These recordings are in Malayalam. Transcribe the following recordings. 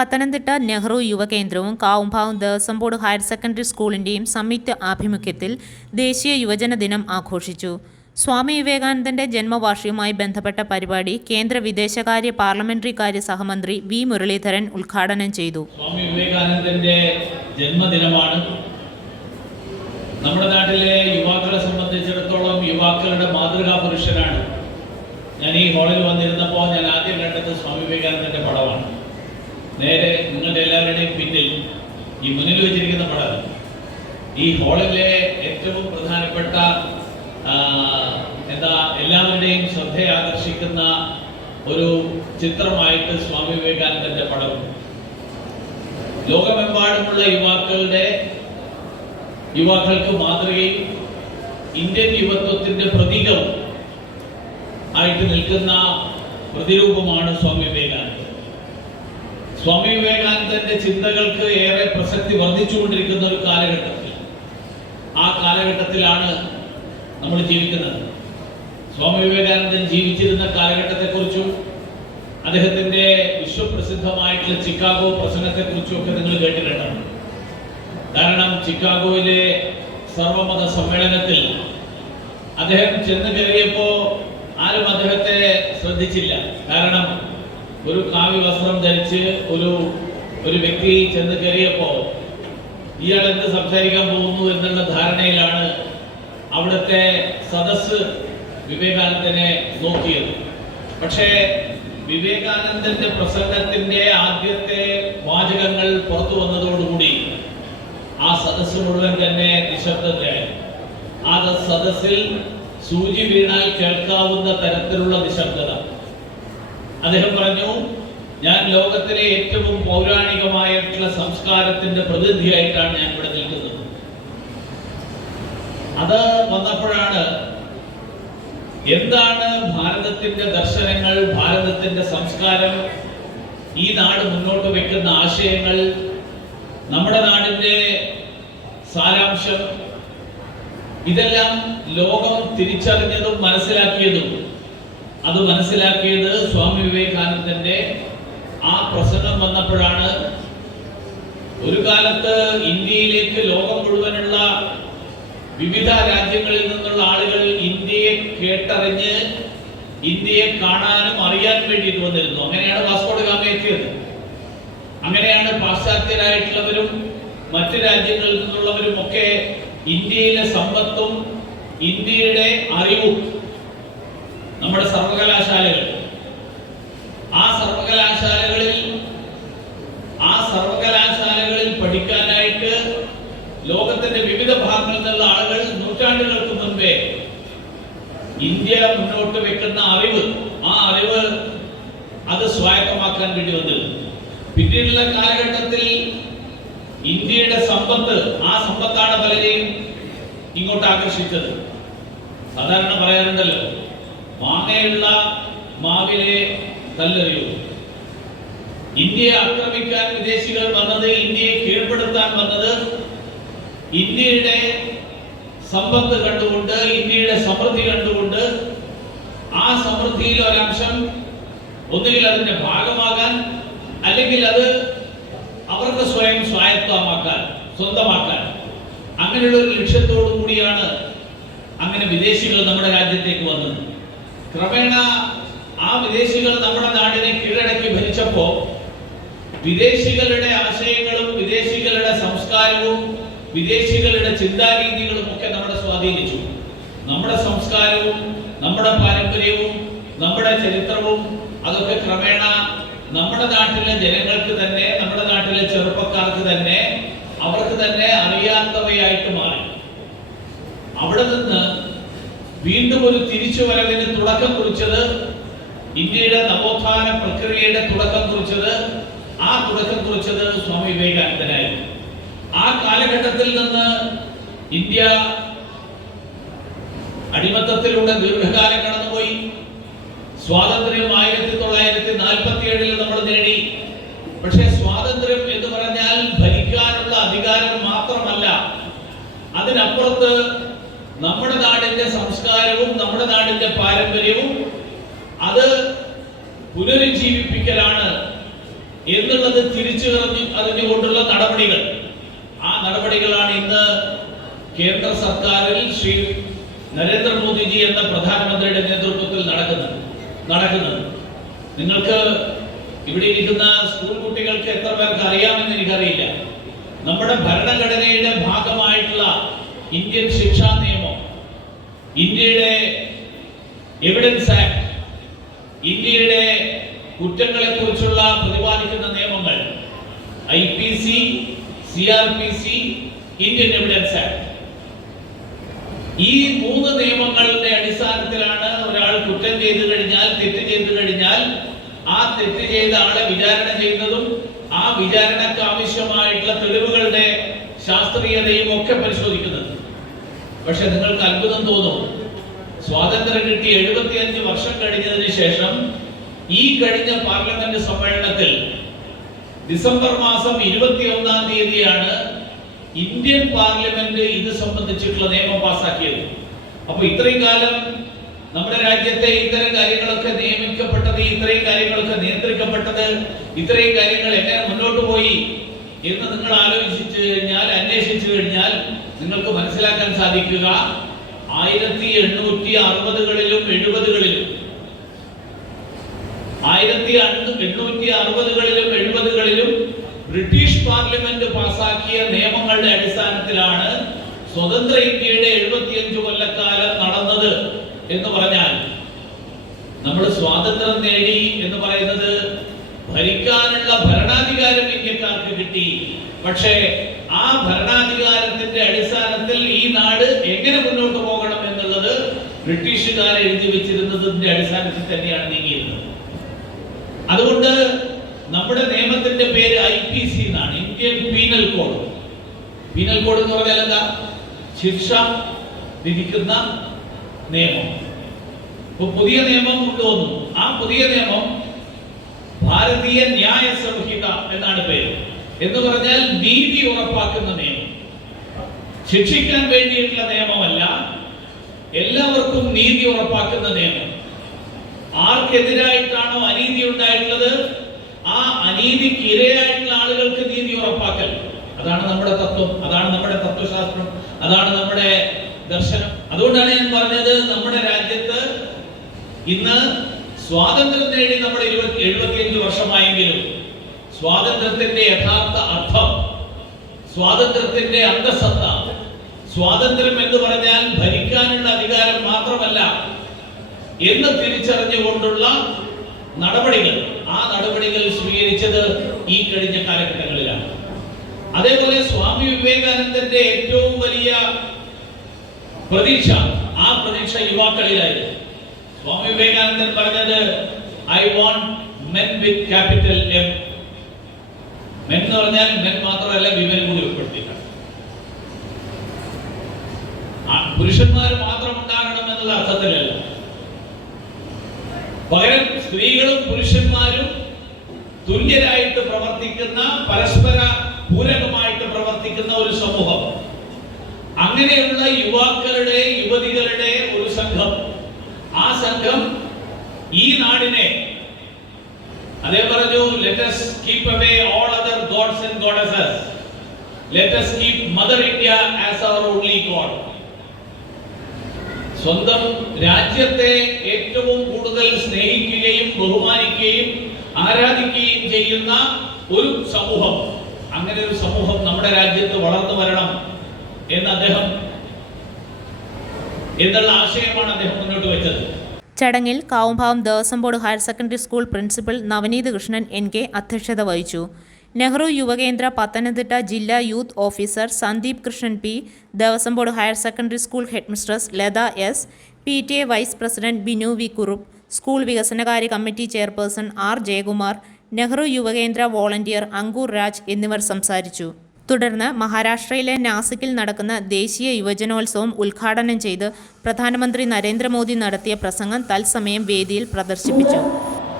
പത്തനംതിട്ട നെഹ്റു യുവകേന്ദ്രവും കാവുംഭാവും ദേവസ്വം ബോർഡ് ഹയർ സെക്കൻഡറി സ്കൂളിന്റെയും സംയുക്ത ആഭിമുഖ്യത്തിൽ ദേശീയ യുവജന ദിനം ആഘോഷിച്ചു. സ്വാമി വിവേകാനന്ദന്റെ ജന്മവാർഷികവുമായി ബന്ധപ്പെട്ട പരിപാടി കേന്ദ്ര വിദേശകാര്യ പാർലമെന്ററി കാര്യ സഹമന്ത്രി വി മുരളീധരൻ ഉദ്ഘാടനം ചെയ്തു. സ്വാമി വിവേകാനന്ദന്റെ ജന്മദിനമാണ്. നമ്മുടെ നാട്ടിലെ യുവാക്കളെ സംബന്ധിച്ചിടത്തോളം യുവാക്കളുടെ മാതൃകാ പുരുഷനാണ്. ഞാൻ ഈ ഹാളിൽ വന്നിരുന്നപ്പോൾ ഞാൻ ആദ്യം കണ്ടത് സ്വാമി വിവേകാനന്ദന്റെ പടമാണ് നേരെ നിങ്ങളുടെ എല്ലാവരുടെയും പിന്നിൽ ഈ മുന്നിൽ വെച്ചിരിക്കുന്ന പടം. ഈ ഹോളിലെ ഏറ്റവും പ്രധാനപ്പെട്ട എന്താ എല്ലാവരുടെയും ശ്രദ്ധയാകർഷിക്കുന്ന ഒരു ചിത്രമായിട്ട് സ്വാമി വിവേകാനന്ദന്റെ പടം. ലോകമെമ്പാടുമുള്ള യുവാക്കളുടെ യുവാക്കൾക്ക് മാതൃകയും ഇന്ത്യൻ യുവത്വത്തിന്റെ പ്രതീകവും ആയിട്ട് നിൽക്കുന്ന പ്രതിരൂപമാണ് സ്വാമി സ്വാമി വിവേകാനന്ദന്റെ ചിന്തകൾക്ക് ഏറെ പ്രസക്തി വർദ്ധിച്ചുകൊണ്ടിരിക്കുന്ന ഒരു കാലഘട്ടത്തിൽ. ആ കാലഘട്ടത്തിലാണ് നമ്മൾ ജീവിക്കുന്നത്. സ്വാമി വിവേകാനന്ദൻ ജീവിച്ചിരുന്ന കാലഘട്ടത്തെക്കുറിച്ചും അദ്ദേഹത്തിന്റെ വിശ്വപ്രസിദ്ധമായിട്ടുള്ള ചിക്കാഗോ പ്രസംഗത്തെക്കുറിച്ചും ഒക്കെ നിങ്ങൾ കേട്ടിട്ടുണ്ടാവും. കാരണം ചിക്കാഗോയിലെ സർവമത സമ്മേളനത്തിൽ അദ്ദേഹം ചെന്ന് കയറിയപ്പോ ആരും അദ്ദേഹത്തെ ശ്രദ്ധിച്ചില്ല. കാരണം ഒരു കാവ്യ വസ്ത്രം ധരിച്ച് ഒരു ഒരു വ്യക്തി ചെന്ന് കയറിയപ്പോ ഇയാൾ എന്ത് സംസാരിക്കാൻ പോകുന്നു എന്നുള്ള ധാരണയിലാണ് അവിടുത്തെ സദസ് വിവേകാനന്ദനെ നോക്കിയത്. പക്ഷേ വിവേകാനന്ദന്റെ പ്രസംഗത്തിന്റെ ആദ്യത്തെ വാചകങ്ങൾ പുറത്തു വന്നതോടുകൂടി ആ സദസ് മുഴുവൻ തന്നെ നിശബ്ദതയായി. ആ സദസ്സിൽ സൂചി വീണാൽ കേൾക്കാവുന്ന തരത്തിലുള്ള നിശബ്ദത. അദ്ദേഹം പറഞ്ഞു ഞാൻ ലോകത്തിലെ ഏറ്റവും പൗരാണികമായിട്ടുള്ള സംസ്കാരത്തിന്റെ പ്രതിനിധിയായിട്ടാണ് ഞാൻ ഇവിടെ നിൽക്കുന്നത്. അത് വന്നപ്പോഴാണ് എന്താണ് ഭാരതത്തിന്റെ ദർശനങ്ങൾ ഭാരതത്തിന്റെ സംസ്കാരം ഈ നാട് മുന്നോട്ട് വെക്കുന്ന ആശയങ്ങൾ നമ്മുടെ നാടിന്റെ സാരാംശം ഇതെല്ലാം ലോകം തിരിച്ചറിഞ്ഞതും മനസ്സിലാക്കിയതും അത് മനസ്സിലാക്കിയത് സ്വാമി വിവേകാനന്ദന്റെ ആ പ്രസംഗം വന്നപ്പോഴാണ്. ഒരു കാലത്ത് ഇന്ത്യയിലേക്ക് ലോകം മുഴുവനുള്ള വിവിധ രാജ്യങ്ങളിൽ നിന്നുള്ള ആളുകൾ ഇന്ത്യയെ കേട്ടറിഞ്ഞ് ഇന്ത്യയെ കാണാനും അറിയാൻ വേണ്ടിയിട്ട് വന്നിരുന്നു. അങ്ങനെയാണ് വാസ്കോഡ് ഗാമ എത്തിയത് അങ്ങനെയാണ് പാശ്ചാത്യരായിട്ടുള്ളവരും മറ്റ് രാജ്യങ്ങളിൽ നിന്നുള്ളവരും ഒക്കെ ഇന്ത്യയിലെ സമ്പത്തും ഇന്ത്യയുടെ അറിവും നമ്മുടെ സർവകലാശാലകൾ. ആ സർവകലാശാലകളിൽ ആ സർവകലാശാലകളിൽ പഠിക്കാനായിട്ട് ലോകത്തിന്റെ വിവിധ ഭാഗങ്ങളിൽ നിന്നുള്ള ആളുകൾ നൂറ്റാണ്ടുകൾക്ക് മുൻപേ ഇന്ത്യ മുന്നോട്ട് വെക്കുന്ന അറിവ് ആ അറിവ് അത് സ്വായത്തമാക്കാൻ വേണ്ടി വന്നിരുന്നു. പിന്നീടുള്ള കാലഘട്ടത്തിൽ ഇന്ത്യയുടെ സമ്പത്ത് ആ സമ്പത്താണ് പലരെയും ഇങ്ങോട്ട് ആകർഷിച്ചത്. സാധാരണ പറയാറുണ്ടല്ലോ മാങ്ങയുള്ള മാവിലെ കല്ലെറിയൂ. ഇന്ത്യയെ ആക്രമിക്കാൻ വിദേശികൾ വന്നത് ഇന്ത്യയെ കീഴ്പ്പെടുത്താൻ വന്നത് ഇന്ത്യയുടെ സമ്പത്ത് കണ്ടുകൊണ്ട് ഇന്ത്യയുടെ സമൃദ്ധി കണ്ടുകൊണ്ട് ആ സമൃദ്ധിയിൽ ഒരംശം ഒന്നുകിൽ അതിന്റെ ഭാഗമാകാൻ അല്ലെങ്കിൽ അത് അവർക്ക് സ്വയം സ്വായത്തമാക്കാൻ സ്വന്തമാക്കാൻ. അങ്ങനെയുള്ള ഒരു ലക്ഷ്യത്തോടു കൂടിയാണ് അങ്ങനെ വിദേശികൾ നമ്മുടെ രാജ്യത്തേക്ക് വന്നത്. ക്രമേണ ആ വിദേശികൾ നമ്മുടെ നാടിനെ കീഴടക്കി ഭരിച്ചപ്പോ വിദേശികളുടെ ആശയങ്ങളും വിദേശികളുടെ സംസ്കാരവും വിദേശികളുടെ ചിന്താരീതികളും ഒക്കെ നമ്മളെ സ്വാധീനിച്ചു. നമ്മുടെ സംസ്കാരവും നമ്മുടെ പാരമ്പര്യവും നമ്മുടെ ചരിത്രവും അതൊക്കെ ക്രമേണ നമ്മുടെ നാട്ടിലെ ജനങ്ങൾക്ക് തന്നെ നമ്മുടെ നാട്ടിലെ ചെറുപ്പക്കാർക്ക് തന്നെ അവർക്ക് തന്നെ അറിയാത്തവയായിട്ട് മാറി. അവിടെ നിന്ന് വീണ്ടും ഒരു തിരിച്ചു തിരിച്ചുവരവിന് തുടക്കം കുറിച്ചത് ഇന്ത്യയുടെ നവോത്ഥാന പ്രക്രിയയുടെ തുടക്കം കുറിച്ചത് ആ തുടക്കം കുറിച്ചത് സ്വാമി വിവേകാനന്ദനായിരുന്നു. ആ കാലഘട്ടത്തിൽ നിന്ന് ഇന്ത്യ അടിമത്തത്തിലൂടെ ദീർഘകാലം കടന്നുപോയി. സ്വാതന്ത്ര്യം ആയിരത്തി തൊള്ളായിരത്തി നാൽപ്പത്തി ഏഴിൽ നമ്മൾ നേടി. പക്ഷെ സ്വാതന്ത്ര്യം എന്ന് പറഞ്ഞാൽ ഭരിക്കാനുള്ള അധികാരം മാത്രമല്ല അതിനപ്പുറത്ത് നമ്മുടെ നാടിന്റെ സംസ്കാരവും നമ്മുടെ നാടിന്റെ പാരമ്പര്യവും അത് പുനരുജ്ജീവിപ്പിക്കലാണ് എന്നുള്ളത് തിരിച്ചു അറിഞ്ഞു അറിഞ്ഞുകൊണ്ടുള്ള നടപടികൾ. ആ നടപടികളാണ് ഇന്ന് കേന്ദ്ര സർക്കാരിൽ ശ്രീ നരേന്ദ്രമോദിജി എന്ന പ്രധാനമന്ത്രിയുടെ നേതൃത്വത്തിൽ നടക്കുന്നത്. നടക്കുന്നത്. നിങ്ങൾക്ക് ഇവിടെ ഇരിക്കുന്ന സ്കൂൾ കുട്ടികൾക്ക് എത്ര പേർക്ക് അറിയാമെന്ന് എനിക്കറിയില്ല. നമ്മുടെ ഭരണഘടനയുടെ ഭാഗമായിട്ടുള്ള ഇന്ത്യൻ ശിക്ഷാ ഇന്ത്യയുടെ എവിഡൻസ് ആക്ട് ഇന്ത്യയുടെ കുറ്റങ്ങളെ കുറിച്ചുള്ള പ്രതിപാദിക്കുന്ന നിയമങ്ങൾ I P C C R P C Indian evidence act ഈ മൂന്ന് നിയമങ്ങളുടെ അടിസ്ഥാനത്തിലാണ് ഒരാൾ കുറ്റം ചെയ്തു കഴിഞ്ഞാൽ തെറ്റ് ചെയ്തു കഴിഞ്ഞാൽ ആ തെറ്റ് ചെയ്ത ആളെ വിചാരണ ചെയ്യുന്നതും ആ വിചാരണക്ക് ആവശ്യമായിട്ടുള്ള തെളിവുകളുടെ ശാസ്ത്രീയതയും ഒക്കെ പരിശോധിക്കുന്നത്. പക്ഷെ നിങ്ങൾക്ക് അത്ഭുതം തോന്നും. സ്വാതന്ത്ര്യം കിട്ടി എഴുപത്തിയഞ്ച് വർഷം കഴിഞ്ഞതിന് ശേഷം ഈ കഴിഞ്ഞ പാർലമെന്റ് സമ്മേളനത്തിൽ ഡിസംബർ മാസം ഇരുപത്തി ഒന്നാം തീയതിയാണ് ഇന്ത്യൻ പാർലമെന്റ് ഇത് സംബന്ധിച്ചിട്ടുള്ള നിയമം പാസാക്കിയത്. അപ്പൊ ഇത്രയും കാലം നമ്മുടെ രാജ്യത്തെ ഇത്തരം കാര്യങ്ങളൊക്കെ നിയമിക്കപ്പെട്ടത് ഇത്രയും കാര്യങ്ങളൊക്കെ നിയന്ത്രിക്കപ്പെട്ടത് ഇത്രയും കാര്യങ്ങൾ എങ്ങനെ മുന്നോട്ട് പോയി എന്ന് നിങ്ങൾ ആലോചിച്ച് കഴിഞ്ഞാൽ അന്വേഷിച്ചു കഴിഞ്ഞാൽ നിങ്ങൾക്ക് മനസ്സിലാക്കാൻ സാധിക്കുക ആയിരത്തി എണ്ണൂറ്റി അറുപതുകളിലും എഴുപതുകളിലും. ആയിരത്തി എണ്ണൂറ്റി അറുപതുകളിലും എഴുപതുകളിലും ബ്രിട്ടീഷ് പാർലമെന്റ് പാസാക്കിയ നിയമങ്ങളുടെ അടിസ്ഥാനത്തിലാണ് സ്വതന്ത്ര ഇന്ത്യയുടെ എഴുപത്തിയഞ്ച് കൊല്ലക്കാലം നടന്നത് എന്ന് പറഞ്ഞാൽ നമ്മൾ സ്വാതന്ത്ര്യം നേടി എന്ന് പറയുന്നത് ഭരിക്കാനുള്ള ഭരണാധികാരം ഇന്ത്യക്കാർക്ക് കിട്ടി. പക്ഷേ ആ ഭരണാധികാരത്തിന്റെ അടിസ്ഥാനത്തിൽ ഈ നാട് എങ്ങനെ മുന്നോട്ട് പോകണം എന്നുള്ളത് ബ്രിട്ടീഷുകാർ എഴുതി വെച്ചിരുന്നതിന്റെ അടിസ്ഥാനത്തിൽ തന്നെയാണ് നീങ്ങിയിരുന്നത്. അതുകൊണ്ട് നമ്മുടെ നിയമത്തിന്റെ പേര് ഐ പി സി എന്നാണ് Indian penal code. Penal code എന്ന് പറഞ്ഞാൽ എന്താ? ശിക്ഷ വിധിക്കുന്ന നിയമം. ഇപ്പൊ പുതിയ നിയമം കൊണ്ടുവന്നു. ആ പുതിയ നിയമം ഭാരതീയ ന്യായ സംഹിത എന്നാണ് പേര്. എന്ന് പറഞ്ഞാൽ നീതി ഉറപ്പാക്കുന്ന നിയമം. ശിക്ഷിക്കാൻ വേണ്ടിയിട്ടുള്ള നിയമമല്ല എല്ലാവർക്കും നീതി ഉറപ്പാക്കുന്ന നിയമം. ആർക്കെതിരായിട്ടാണോ അനീതി ഉണ്ടായിട്ടുള്ളത്? ആ അനീതിക്ക് ഇരയായിട്ടുള്ള ആളുകൾക്ക് നീതി ഉറപ്പാക്കൽ. അതാണ് നമ്മുടെ തത്വം അതാണ് നമ്മുടെ തത്വശാസ്ത്രം അതാണ് നമ്മുടെ ദർശനം. അതുകൊണ്ടാണ് ഞാൻ പറഞ്ഞത് നമ്മുടെ രാജ്യത്ത് ഇന്ന് സ്വാതന്ത്ര്യം നേടി നമ്മുടെ എഴുപത്തി എഴുപത്തിയഞ്ച് വർഷമായെങ്കിലും സ്വാതന്ത്ര്യത്തിന്റെ യഥാർത്ഥ അർത്ഥം സ്വാതന്ത്ര്യത്തിന്റെ അന്തസത്ത സ്വാതന്ത്ര്യം എന്ന് പറഞ്ഞാൽ ഭരിക്കാനുള്ള അധികാരം മാത്രമല്ല എന്ന് തിരിച്ചറിഞ്ഞുകൊണ്ടുള്ള നടപടികൾ. ആ നടപടികൾ സ്വീകരിച്ചത് ഈ കഴിഞ്ഞ കാലഘട്ടങ്ങളിലാണ്. അതേപോലെ സ്വാമി വിവേകാനന്ദന്റെ ഏറ്റവും വലിയ പ്രതീക്ഷ ആ പ്രതീക്ഷ യുവാക്കളിലായിരുന്നു. സ്വാമി വിവേകാനന്ദൻ പറഞ്ഞത് I want men with capital M men എന്ന് പറഞ്ഞാൽ മെൻ മാത്രമല്ല വിമൻ കൂടി ഉൾപ്പെടുത്തിയിട്ടാണ് പുരുഷന്മാർ മാത്രം ഉണ്ടാകണം എന്നുള്ള അർത്ഥത്തിലല്ല. പകരം സ്ത്രീകളും പുരുഷന്മാരും തുല്യരായിട്ട് പ്രവർത്തിക്കുന്ന പരസ്പര പൂരകമായിട്ട് പ്രവർത്തിക്കുന്ന ഒരു സമൂഹം. അങ്ങനെയുള്ള യുവാക്കളുടെ യുവതികളുടെ ഒരു സംഘം. ആ സംഘം ഈ നാടിനെ അതേ പറഞ്ഞു let's keep away all other gods and goddesses let's keep mother India as our only god സ്വന്തം രാജ്യത്തെ ഏറ്റവും കൂടുതൽ സ്നേഹിക്കുകയും ബഹുമാനിക്കുകയും ആരാധിക്കുകയും ചെയ്യുന്ന ഒരു സമൂഹം അങ്ങനെ ഒരു സമൂഹം നമ്മുടെ രാജ്യത്ത് വളർന്നു വരണം എന്ന് അദ്ദേഹം എന്നുള്ള ആശയമാണ് അദ്ദേഹം മുന്നോട്ട് വെച്ചത്. ചടങ്ങിൽ Kavumbhagom Devaswom board higher secondary school principal Navaneeth Krishnan N K അധ്യക്ഷത വഹിച്ചു. നെഹ്റു യുവകേന്ദ്ര പത്തനംതിട്ട ജില്ലാ youth officer Sandeep Krishnan P Devaswom board higher secondary school headmistress Latha S P T A vice president Binu V Kurup school വികസനകാര്യ committee chairperson R Jayakumar Nehru Yuva Kendra volunteer Ankur Raj എന്നിവർ സംസാരിച്ചു. തുടർന്ന് മഹാരാഷ്ട്രയിലെ നാസിക്കിൽ നടക്കുന്ന ദേശീയ യുവജനോത്സവം ഉദ്ഘാടനം ചെയ്ത് പ്രധാനമന്ത്രി നരേന്ദ്രമോദി നടത്തിയ പ്രസംഗം തത്സമയം വേദിയിൽ പ്രദർശിപ്പിച്ചു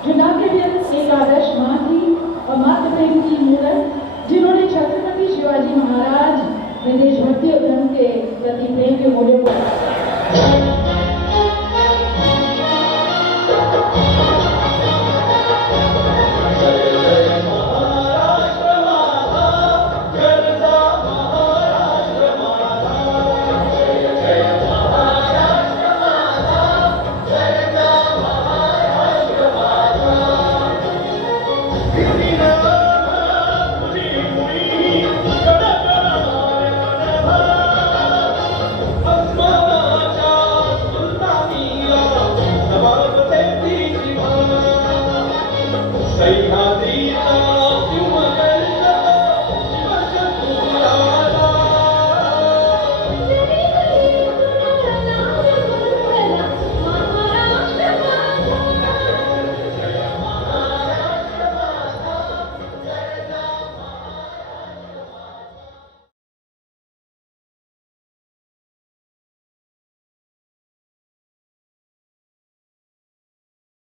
चुनाव के दिन एक आदर्श मां थी और मातृ प्रेम की मूर्त जिन्होंने छत्रपति शिवाजी महाराज में देशभक्ति और धर्म के प्रति प्रेम के मूल्यों को